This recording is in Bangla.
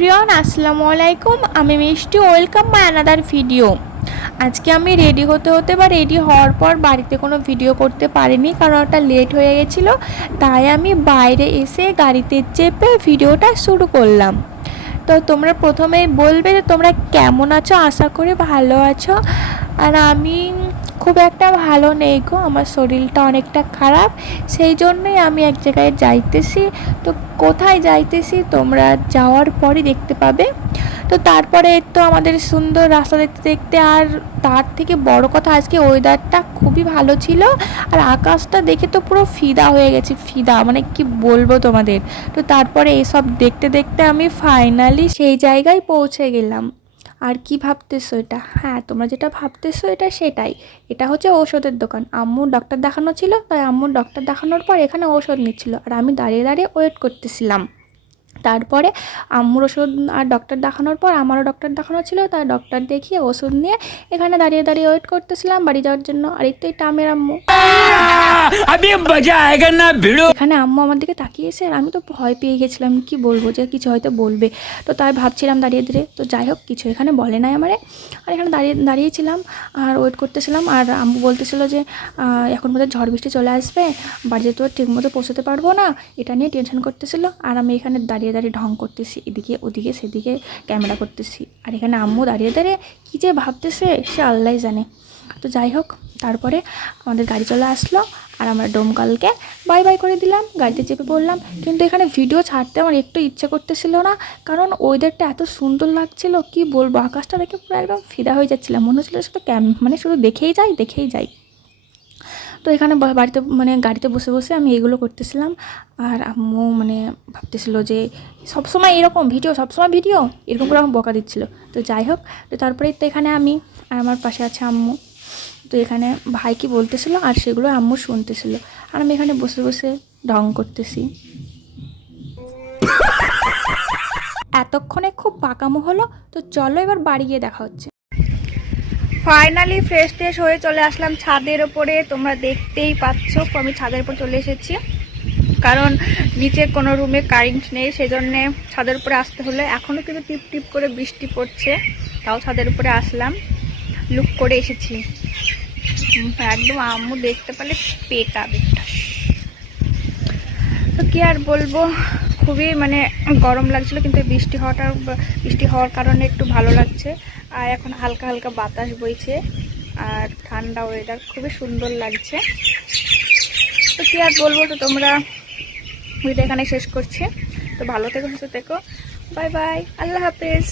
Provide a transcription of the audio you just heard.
এভরিওয়ান, আসসালামু আলাইকুম। আমি মিষ্টি, ওয়েলকাম মাই অ্যানাদার ভিডিও। আজকে আমি রেডি হতে বা রেডি হওয়ার পর বাড়িতে কোনো ভিডিও করতে পারিনি, কারণ ওটা লেট হয়ে গেছিলো। তাই আমি বাইরে এসে গাড়িতে চেপে ভিডিওটা শুরু করলাম। তো তোমরা প্রথমেই বলবে যে তোমরা কেমন আছো, আশা করি ভালো আছো। আর আমি খুব একটা ভালো নেই গো, আমার শরীরটা অনেকটা খারাপ, সেই জন্যই আমি এক জায়গায় যাইতেছি। তো কোথায় যাইতেছি তোমরা যাওয়ার পরই দেখতে পাবে। তো তারপরে তো আমাদের সুন্দর রাস্তা দেখতে দেখতে, আর তার থেকে বড় কথা আজকে ওয়েদারটা খুবই ভালো ছিল। আর আকাশটা দেখে তো পুরো ফিদা হয়ে গেছে, ফিদা মানে কি বলবো তোমাদের। তো তারপরে এইসব দেখতে দেখতে আমি ফাইনালি সেই জায়গায় পৌঁছে গেলাম। আর কি ভাবতেছো এটা? হ্যাঁ, তোমরা যেটা ভাবতেছো এটা সেটাই। এটা হচ্ছে ঔষধের দোকান। আম্মুর ডক্টর দেখানো ছিল, তাই আম্মুর ডক্টর দেখানোর পর এখানে ঔষধ নিচ্ছিল, আর আমি দাঁড়িয়ে দাঁড়িয়ে ওয়েট করতেছিলাম। তারপরে আম্মুর ওষুধ আর ডক্টর দেখানোর পর আমারও ডক্টর দেখানো ছিল, তাই ডক্টর দেখিয়ে ওষুধ নিয়ে এখানে দাঁড়িয়ে দাঁড়িয়ে ওয়েট করতেছিলাম বাড়ি যাওয়ার জন্য। আর এই তো এটা আমের আম্মু। এখানে আম্মু আমার দিকে তাকিয়েছে, আর আমি তো ভয় পেয়ে গেছিলাম, কি বলবো যে কিছু হয়তো বলবে। তো তাই ভাবছিলাম দাঁড়িয়ে দাঁড়িয়ে, তো যাই হোক কিছু এখানে বলে নাই আমারে। আর এখানে দাঁড়িয়েছিলাম আর ওয়েট করতেছিলাম। আর আম্মু বলতেছিল যে এখন বোধহয় ঝড় বৃষ্টি চলে আসবে, বাড়িতে তো ঠিক মতো পৌঁছতে পারবো না, এটা নিয়ে টেনশন করতেছিল। আর আমি এখানে দাঁড়িয়ে দাঁড়িয়ে ঢং করতেছি, এদিকে ওদিকে সেদিকে ক্যামেরা করতেছি। আর এখানে আম্মু দাঁড়িয়ে দাঁড়িয়ে কী যে ভাবতেছে সে আল্লাহই জানে। তো যাই হোক, তারপরে আমাদের গাড়ি চলে আসলো, আর আমরা ডোমকালকে বাই বাই করে দিলাম, গাড়িতে চেপে পড়লাম। কিন্তু এখানে ভিডিও ছাড়তে আমার একটু ইচ্ছে করতেছিল না, কারণ ওয়েদারটা এত সুন্দর লাগছিল, কি বলবো। আকাশটা দেখে পুরো একদম ফিদা হয়ে যাচ্ছিলাম, মনে হচ্ছিলো শুধু মানে শুধু দেখেই যাই। তো এখানে বাড়িতে মানে গাড়িতে বসে বসে আমি এগুলো করতেছিলাম। আর আম্মু মানে ভাবতেছিল যে সবসময় এরকম ভিডিও এরকম করে আমার বকা দিচ্ছিলো। তো যাই হোক, তো তারপরেই তো এখানে আমি, আর আমার পাশে আছে আম্মু। তো এখানে ভাই কি বলতেছিল আর সেগুলো আম্মু শুনতেছিল, আর আমি এখানে বসে বসে ঢং করতেছি। এতক্ষণে খুব পাকামো হলো, তো চলো এবার বাড়ি গিয়ে দেখা হচ্ছে। ফাইনালি ফ্রেশ হয়ে চলে আসলাম ছাদের ওপরে। তোমরা দেখতেই পাচ্ছ আমি ছাদের উপর চলে এসেছি, কারণ নিচে কোনো রুমে কারেন্ট নেই, সেজন্য ছাদের উপরে আসতে হলে। এখনও কিন্তু টিপ টিপ করে বৃষ্টি পড়ছে, তাও ছাদের উপরে আসলাম, লুক করে এসেছি একদম। আম্মু দেখতে পেলে পেটা বেটা। তো কি আর বলবো, খুবই মানে গরম লাগছিল, কিন্তু বৃষ্টি হওয়ার কারণে একটু ভালো লাগছে। আর এখন হালকা হালকা বাতাস বইছে, আর ঠান্ডা ওয়েদার, খুবই সুন্দর লাগছে। তো কি আর বলবো, তো তোমরা ভিডিও এখানে শেষ করছি। তো ভালো থেকো, সুস্থ থেকো, বাই বাই, আল্লাহ হাফেজ।